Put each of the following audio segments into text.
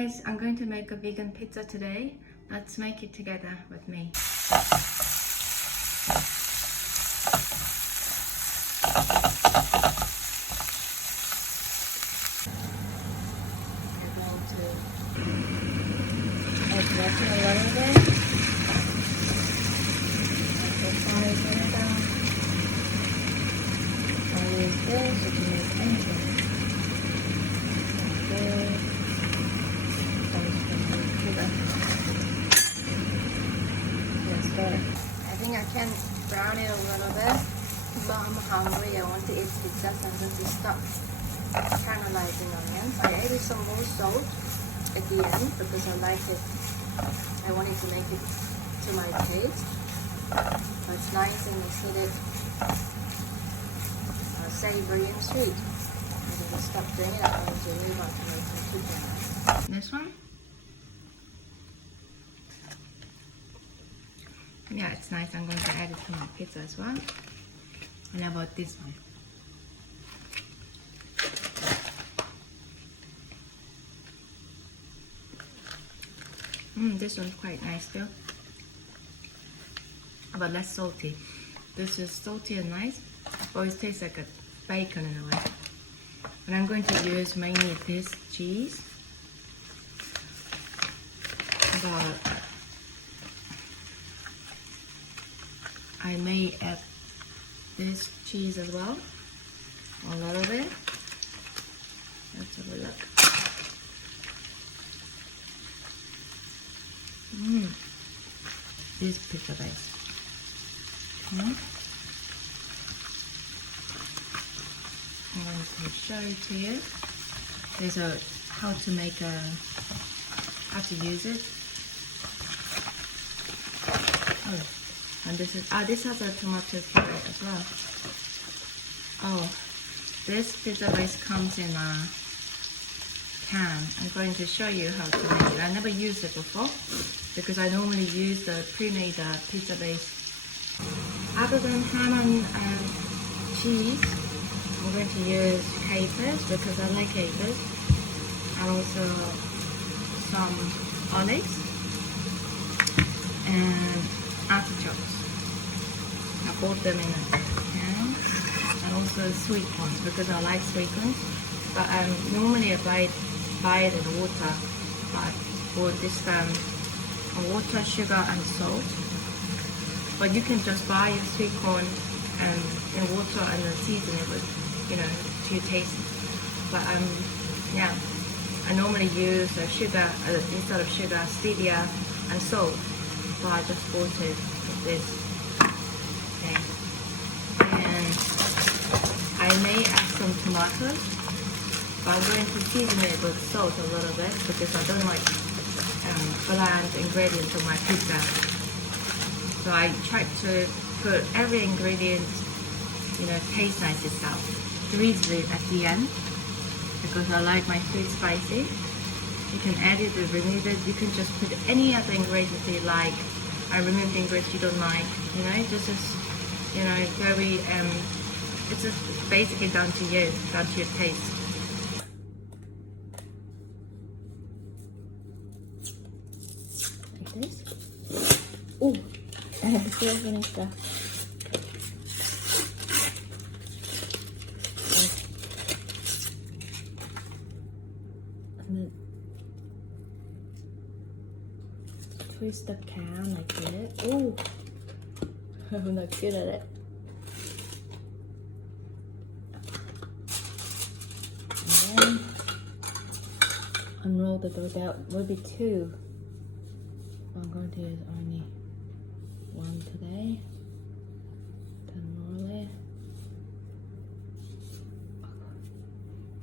guys, I'm going to make a vegan pizza today. Let's make it together with me. I'm going to add water a little bit. Always this, you can make anything. I think I can brown it a little bit, but I'm hungry. I want to eat pizza, so I'm going to stop caramelizing onions. I added some more salt at the end because I like it. I wanted to make it to my taste. So it's nice and acidic, savory and sweet. I'm going to stop doing it. I'm going to move on to making pizza now. This one. Yeah, it's nice. I'm going to add it to my pizza as well. And how about this one? This one's quite nice too, but less salty. This is salty and nice, but it tastes like a bacon in a way. And I'm going to use mainly this cheese, but I may add this cheese as well, a little bit. Let's have a look. This pizza base. I'm going to show it to you. There's how to use it. Oh. And this has a tomato puree as well. Oh, this pizza base comes in a can. I'm going to show you how to make it. I never used it before because I normally use the pre-made pizza base. Other than ham and cheese, I'm going to use capers because I like capers, and also some olives and artichokes. I bought them in a can, and also Sweetcorn because I like Sweetcorn. But normally I buy it in water, but for this water, sugar, and salt. But you can just buy Sweetcorn and in water and then season it with, to your taste. But yeah, I normally use sugar instead of sugar, stevia, and salt. So I just bought it with this. Okay. And I may add some tomatoes, but I'm going to season it with salt a little bit because I don't like bland ingredients on my pizza. So I try to put every ingredient, taste nice itself. Drizzle it at the end because I like my food spicy. You can add it or remove it. You can just put any other ingredients you like. I remove the ingredients you don't like. This is, very. It's just basically down to you, down to your taste. Like this. Oh, I still finished that. Twist the can like this. Oh, I'm not good at it. And then unroll the dough. That will be two. I'm going to use only one today. Then roll it.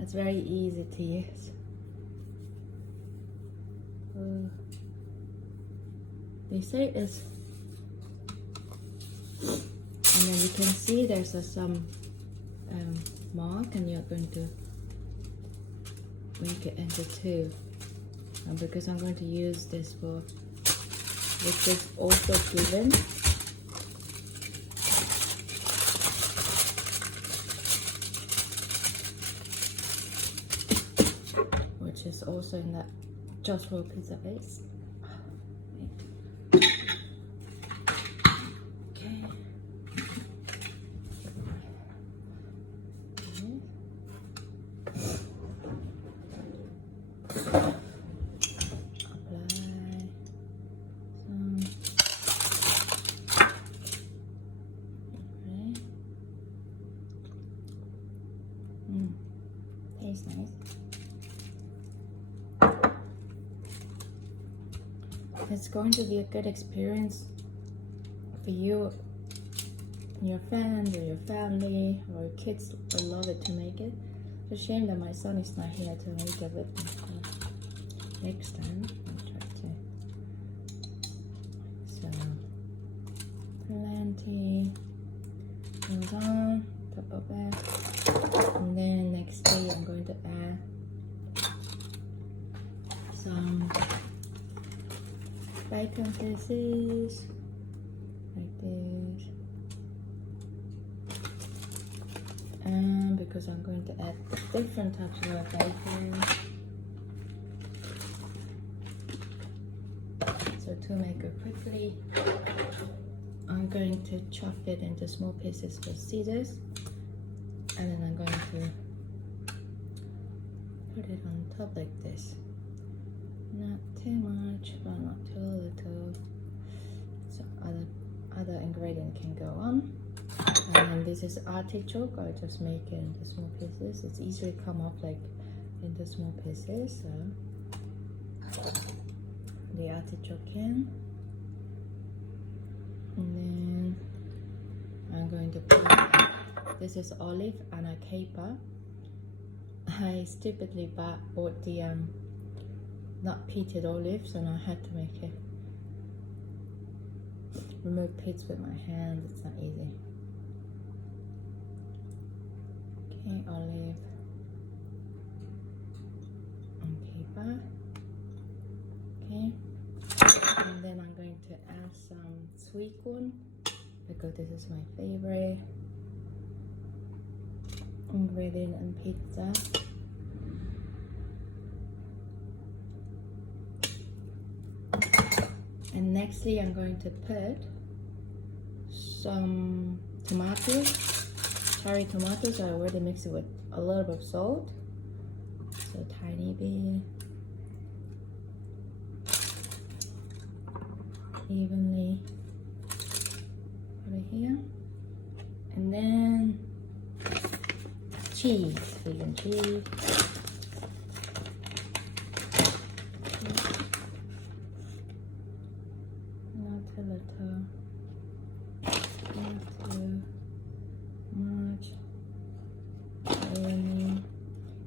It's very easy to use. They say it's, and then you can see there's some mark, and you're going to break it into two. And because I'm going to use this for, which is also given. Which is also in that Jus-Rol pizza base. Okay. Tastes nice. It's going to be a good experience for you, your friends, or your family, or your kids will love it to make it. It's a shame that my son is not here to make it with me. But next time, I'll try to. So, plenty goes on top of it. And then next day, I'm going to add some bacon pieces like this, and because I'm going to add different types of bacon, so to make it quickly, I'm going to chop it into small pieces with scissors, and then I'm going to put it on top like this. Not too much, but not too little. So other ingredient can go on. And then this is artichoke. I just make it into small pieces. It's easily come up like into small pieces. So the artichoke in, and then I'm going to put, this is olive and a caper. I stupidly bought the not peated olives, and I had to make it remove pits with my hands. It's not easy. Okay, olive and caper. Okay, and then I'm going to add some Sweetcorn because this is my favorite ingredient in pizza. And nextly, I'm going to put some tomatoes, cherry tomatoes. I already mixed it with a little bit of salt, so tiny bit, evenly put it here, and then cheese, vegan cheese.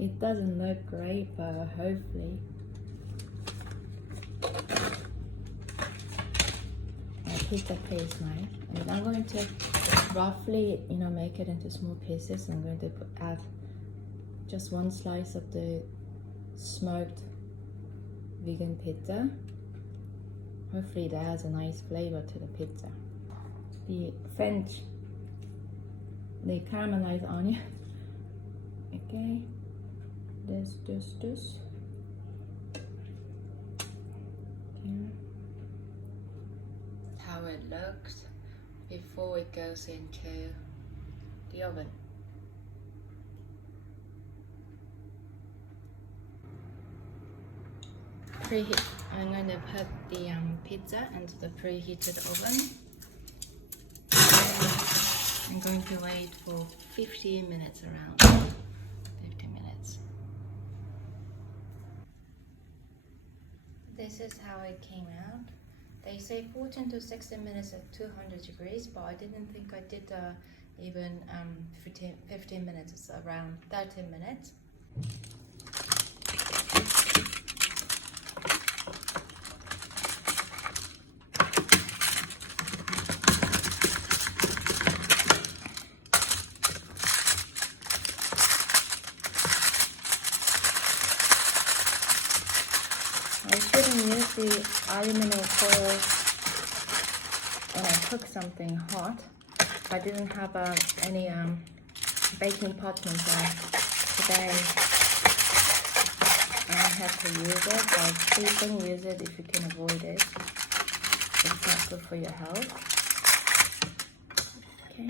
It doesn't look great, but hopefully my pizza tastes nice. And I'm going to roughly, make it into small pieces. I'm going to add just one slice of the smoked vegan pizza. Hopefully that has a nice flavor to the pizza. The caramelized onion. Okay, this. Okay. How it looks before it goes into the oven. Preheat. I'm going to put the pizza into the preheated oven. I'm going to wait for 15 minutes around. 15 minutes. This is how it came out. They say 14 to 16 minutes at 200 degrees, but I didn't think I did even 15 minutes. It's around 13 minutes. I shouldn't use the aluminum foil when I cook something hot. I didn't have any baking parchment today. might have to use it, but please don't use it if you can avoid it. It's not good for your health. Okay.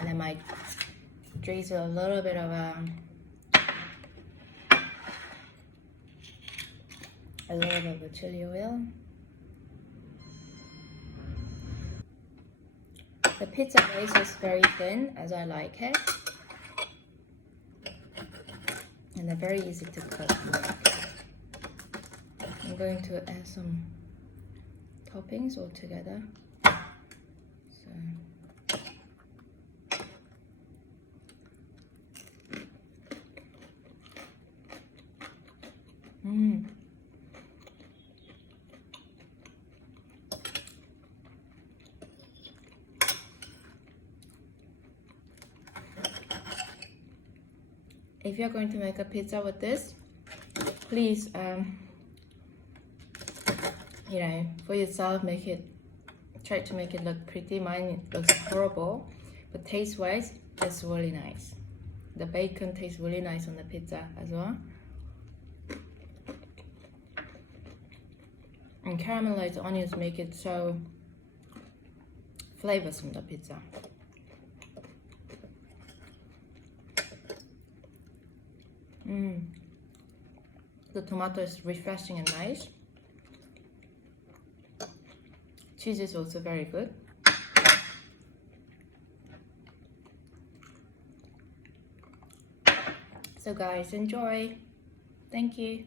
And I might drizzle a little bit of chili oil. The pizza base is very thin, as I like it, and they're very easy to cook. I'm going to add some toppings all together. So. If you're going to make a pizza with this, please, you know, for yourself, try to make it look pretty. Mine looks horrible, but taste-wise, it's really nice. The bacon tastes really nice on the pizza as well. And caramelized onions make it so flavorsome, the pizza. The tomato is refreshing and nice. Cheese is also very good. So guys, enjoy. Thank you.